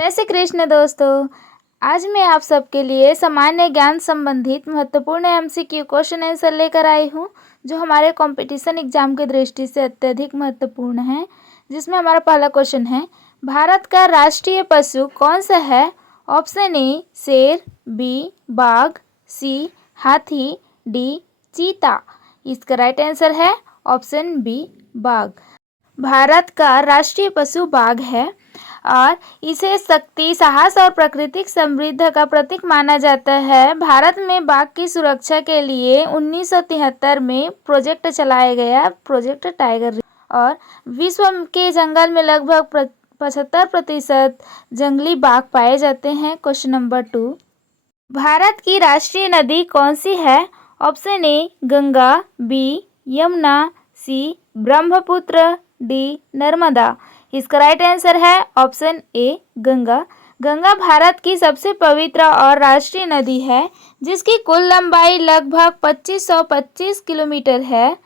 जय श्री कृष्ण दोस्तों। आज मैं आप सबके लिए सामान्य ज्ञान संबंधित महत्वपूर्ण एमसीक्यू क्वेश्चन आंसर लेकर आई हूँ, जो हमारे कंपटीशन एग्जाम की दृष्टि से अत्यधिक महत्वपूर्ण है। जिसमें हमारा पहला क्वेश्चन है, भारत का राष्ट्रीय पशु कौन सा है? ऑप्शन ए शेर, बी बाघ, सी हाथी, डी चीता। इसका राइट आंसर है ऑप्शन बी बाघ। भारत का राष्ट्रीय पशु बाघ है और इसे शक्ति, साहस और प्राकृतिक समृद्धि का प्रतीक माना जाता है। भारत में बाघ की सुरक्षा के लिए 1973 में प्रोजेक्ट चलाया गया, प्रोजेक्ट टाइगर। और विश्व के जंगल में लगभग 75% जंगली बाघ पाए जाते हैं। क्वेश्चन नंबर 2, भारत की राष्ट्रीय नदी कौन सी है? Option A Ganga, B Yamuna, C Brahmaputra, D Narmada. इसका राइट आंसर है ऑप्शन ए गंगा। गंगा भारत की सबसे पवित्र और राष्ट्रीय नदी है, जिसकी कुल लंबाई लगभग 2525 किलोमीटर है।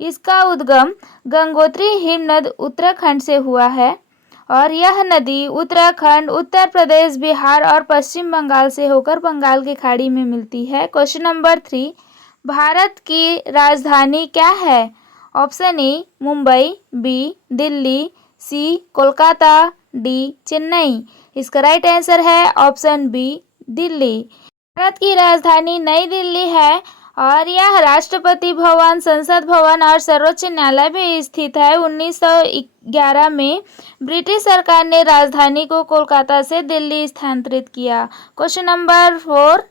इसका उद्गम गंगोत्री हिमनद उत्तराखंड से हुआ है और यह नदी उत्तराखंड, उत्तर प्रदेश, बिहार और पश्चिम बंगाल से होकर बंगाल की खाड़ी में मिलती है। क्वेश्चन नंबर 3, भारत की राजधानी क्या है? Option A Mumbai, B Delhi, C Kolkata, D Chennai. इसका राइट आंसर है ऑप्शन बी दिल्ली। भारत की राजधानी नई दिल्ली है और यह राष्ट्रपति भवन, संसद भवन और सर्वोच्च न्यायालय भी स्थित है। 1911 में ब्रिटिश सरकार ने राजधानी को कोलकाता से दिल्ली स्थानांतरित किया। क्वेश्चन नंबर 4,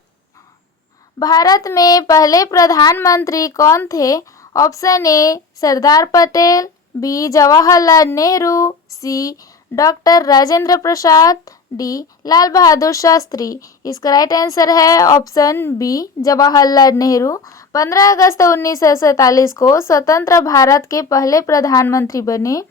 भारत में पहले प्रधानमंत्री कौन थे? Option A Sardar Patel, B Jawaharlal Nehru, C doctor Rajendra Prasad, D Lal Bahadur Shastri. इसका राइट आंसर है ऑप्शन बी जवाहरलाल नेहरू। 15 अगस्त 1947 को स्वतंत्र भारत के पहले प्रधानमंत्री बने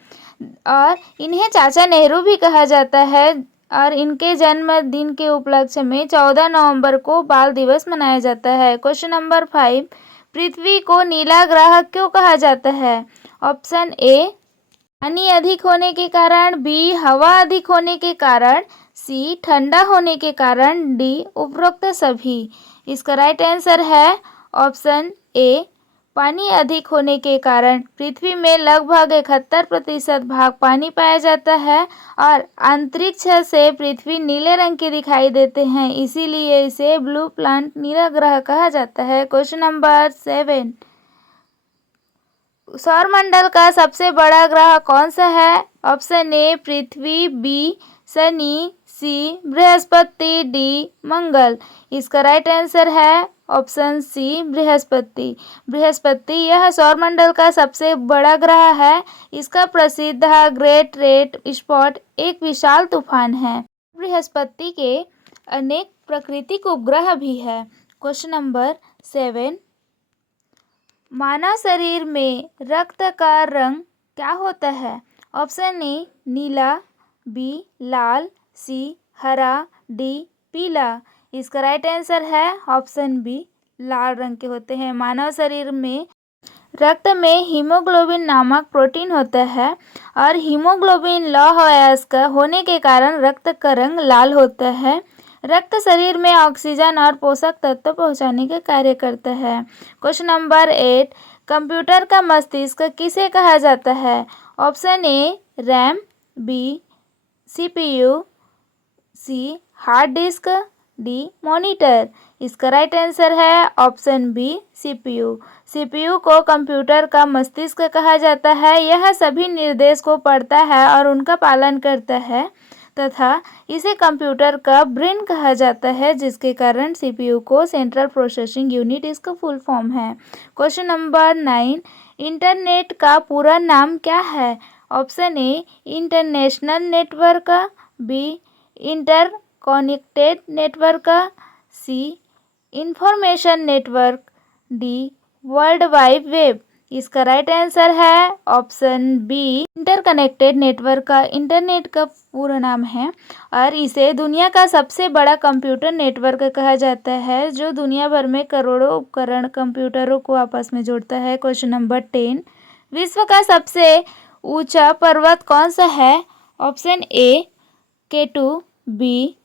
और इन्हें चाचा नेहरू भी कहा जाता है। और इनके जन्मदिन के उपलक्ष्य में 14 नवंबर को बाल दिवस मनाया जाता है। क्वेश्चन नंबर 5, पृथ्वी को नीला ग्रह क्यों कहा जाता है? ऑप्शन ए पानी अधिक होने के कारण, बी हवा अधिक होने के कारण, सी ठंडा होने के कारण, डी उपरोक्त सभी। इसका राइट आंसर है ऑप्शन ए पानी अधिक होने के कारण। पृथ्वी में लगभग 71% भाग पानी पाया जाता है और अंतरिक्ष से पृथ्वी नीले रंग की दिखाई देते हैं, इसीलिए इसे ब्लू प्लांट नीला ग्रह कहा जाता है। क्वेश्चन नंबर 7, सौरमंडल का सबसे बड़ा ग्रह कौन सा है? Option A Prithvi, B Shani, C Brihaspati, D Mangal. इसका राइट आंसर है ऑप्शन सी बृहस्पति। बृहस्पति यह सौरमंडल का सबसे बड़ा ग्रह है। इसका प्रसिद्ध ग्रेट रेड स्पॉट एक विशाल तूफान है। बृहस्पति के अनेक प्राकृतिक उपग्रह भी है। क्वेश्चन नंबर 7, मानव शरीर में रक्त का रंग क्या होता है? ऑप्शन ए नीला, बी लाल, सी हरा, डी पीला। इसका राइट आंसर है ऑप्शन बी लाल रंग के होते हैं। मानव शरीर में रक्त में हीमोग्लोबिन नामक प्रोटीन होता है और हीमोग्लोबिन लौह अयस्क होने के कारण रक्त का रंग लाल होता है। रक्त शरीर में ऑक्सीजन और पोषक तत्व पहुंचाने का कार्य करता है। क्वेश्चन नंबर 8, कंप्यूटर का मस्तिष्क किसे कहा जाता है? Option A RAM, B CPU, C hard disk, D monitor. इसका राइट आंसर है ऑप्शन बी सीपीयू। सीपीयू को कंप्यूटर का मस्तिष्क कहा जाता है। यह सभी निर्देश को पढ़ता है और उनका पालन करता है तथा इसे कंप्यूटर का ब्रेन कहा जाता है, जिसके कारण सीपीयू को सेंट्रल प्रोसेसिंग यूनिट इसका फुल फॉर्म है। क्वेश्चन नंबर 9, इंटरनेट का पूरा नाम क्या है? Option A international network, B interconnected network, C information network, D world wide web. इसका राइट आंसर है ऑप्शन बी इंटरकनेक्टेड नेटवर्क का इंटरनेट का पूरा नाम है और इसे दुनिया का सबसे बड़ा कंप्यूटर नेटवर्क कहा जाता है, जो दुनिया भर में करोड़ों उपकरण कंप्यूटरों को आपस में जोड़ता है। क्वेश्चन नंबर 10, विश्व का सबसे ऊंचा पर्वत कौन सा है? Option A K2, B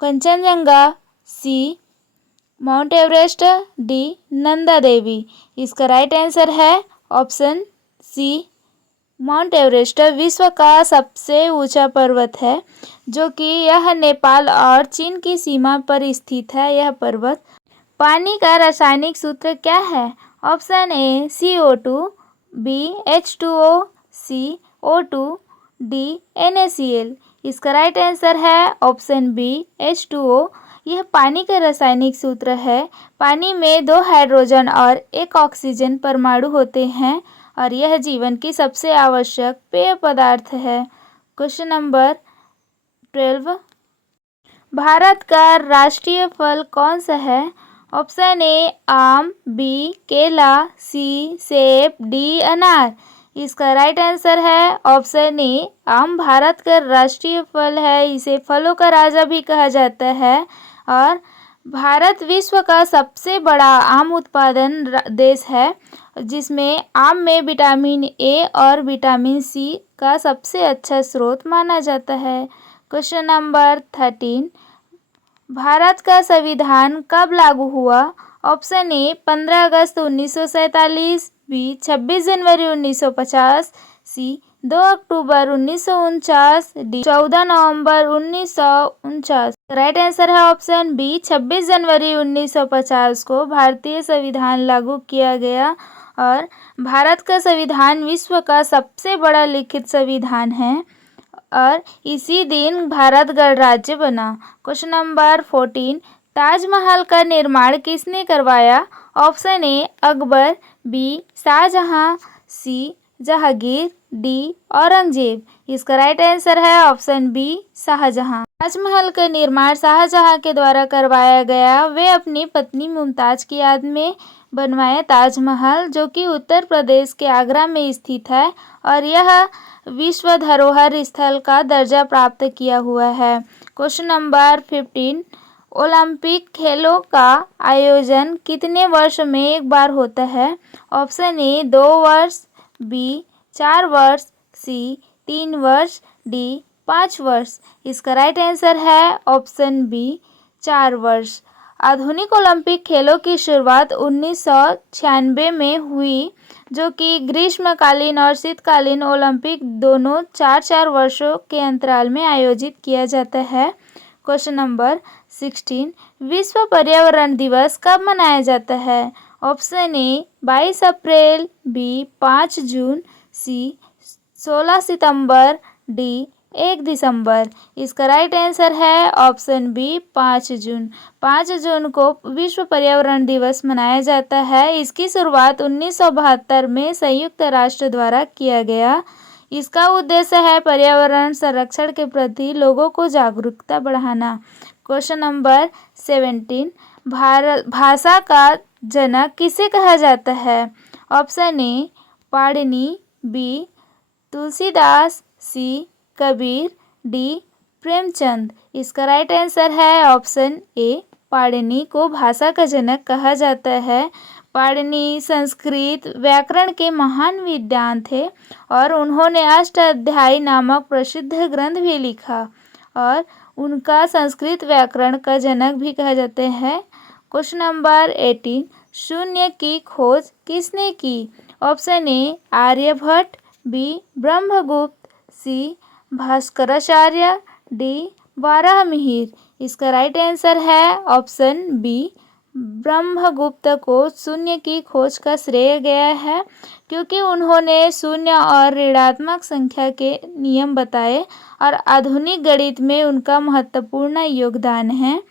Kanchenjunga, C Mount Everest, D Nanda Devi. इसका राइट आंसर है ऑप्शन सी माउंट एवरेस्ट। विश्व का सबसे ऊंचा पर्वत है जो कि यह नेपाल और चीन की सीमा पर स्थित है। यह पर्वत। पानी का रासायनिक सूत्र क्या है? Option A CO2, B H2O, C O2, D NaCl। इसका राइट आंसर है ऑप्शन बी H2O। यह पानी का रासायनिक सूत्र है। पानी में 2 हाइड्रोजन और 1 ऑक्सीजन परमाणु होते हैं और यह जीवन की सबसे आवश्यक पेय पदार्थ है। Question number 12। भारत का राष्ट्रीय फल कौन सा है? ऑप्शन ए आम, बी केला, सी सेब, डी अनार। इसका राइट आंसर है ऑप्शन ए आम। भारत का राष्ट्रीय फल है। इसे फलों का राजा भी कहा जाता है और भारत विश्व का सबसे बड़ा आम उत्पादन देश है, जिसमें आम में विटामिन ए और विटामिन सी का सबसे अच्छा स्रोत माना जाता है। Question number 13। भारत का संविधान कब लागू हुआ? ऑप्शन ए 15 अगस्त 1947, बी 26 जनवरी 1950, सी 2 अक्टूबर 1949, डी 14 नवंबर 1949। राइट आंसर है ऑप्शन बी 26 जनवरी 1950 को भारतीय संविधान लागू किया गया और भारत का संविधान विश्व का सबसे बड़ा लिखित संविधान है और इसी दिन भारत गणराज्य बना। Question number 14। ताजमहल का निर्माण किसने करवाया? Option A Akbar, B Shahjahan, C Jahangir, D Aurangzeb. इसका राइट आंसर है ऑप्शन बी शाहजहां। ताजमहल का निर्माण शाहजहां के द्वारा करवाया गया। वे अपनी पत्नी मुमताज की याद में बनवाए ताजमहल, जो कि उत्तर प्रदेश के आगरा में स्थित है और यह विश्व धरोहर स्थल का दर्जा प्राप्त किया हुआ है। Question number 15। ओलंपिक खेलों का आयोजन कितने वर्ष में एक बार होता है? ऑप्शन ए 2 वर्ष, बी 4 वर्ष, सी 3 वर्ष, डी 5 वर्ष। इसका राइट आंसर है ऑप्शन बी 4 वर्ष। आधुनिक ओलंपिक खेलों की शुरुआत 1996 में हुई, जो कि ग्रीष्मकालीन और शीतकालीन ओलंपिक दोनों 4-4 वर्षों के अंतराल में आयोजित किया जाता है। Question number 16। विश्व पर्यावरण दिवस कब मनाया जाता है? ऑप्शन ए 22 अप्रैल, बी 5 जून, सी 16 सितंबर, डी 1 दिसंबर। इसका राइट आंसर है ऑप्शन बी 5 जून। 5 जून को विश्व पर्यावरण दिवस मनाया जाता है। इसकी शुरुआत 1972 में संयुक्त राष्ट्र द्वारा किया गया। इसका उद्देश्य है पर्यावरण संरक्षण के प्रति लोगों को जागरूकता बढ़ाना। Question number 17। भाषा का जनक किसे कहा जाता है? Option A Panini, B Tulsidas, C Kabir, D Premchand. इसका राइट आंसर है ऑप्शन ए पाणिनि को भाषा का जनक कहा जाता है। पाणिनि संस्कृत व्याकरण के महान विद्वान थे और उन्होंने अष्टाध्यायी नामक प्रसिद्ध ग्रंथ भी लिखा और उनका संस्कृत व्याकरण का जनक भी कहा जाते हैं। Question number 18। शून्य की खोज किसने की? Option A Aryabhata, B Brahmagupta, C Bhaskaracharya, D Varahamihira. इसका राइट आंसर है ऑप्शन बी ब्रह्मगुप्त को शून्य की खोज का श्रेय गया है, क्योंकि उन्होंने शून्य और ऋणात्मक संख्या के नियम बताए और आधुनिक गणित में उनका महत्वपूर्ण योगदान है।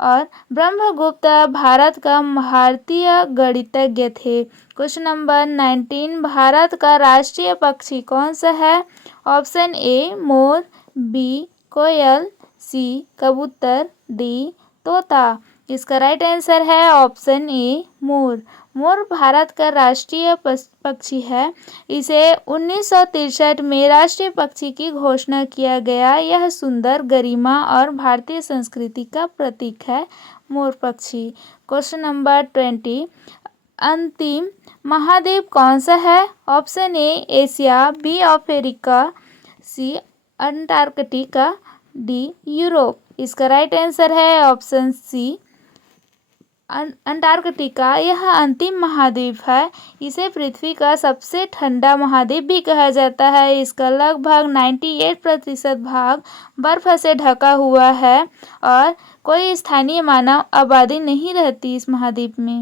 और ब्रह्मगुप्त भारत का भारतीय गणितज्ञ थे। Question number 19। भारत का राष्ट्रीय पक्षी कौन सा है? ऑप्शन ए मोर, बी कोयल, सी कबूतर, डी तोता। इसका राइट आंसर है ऑप्शन ए मोर। मोर भारत का राष्ट्रीय पक्षी है। इसे 1963 में राष्ट्रीय पक्षी की घोषणा किया गया। यह सुंदर, गरिमा और भारतीय संस्कृति का प्रतीक है मोर पक्षी। Question number 20। अंतिम महाद्वीप कौन सा है? Option A Asia, B Africa, C Antarctica, D Europe. इसका राइट आंसर है ऑप्शन सी अंटार्कटिका। यह अंतिम महाद्वीप है। इसे पृथ्वी का सबसे ठंडा महाद्वीप भी कहा जाता है। इसका लगभग 98% भाग बर्फ से ढका हुआ है और कोई स्थानीय मानव आबादी नहीं रहती इस महाद्वीप में।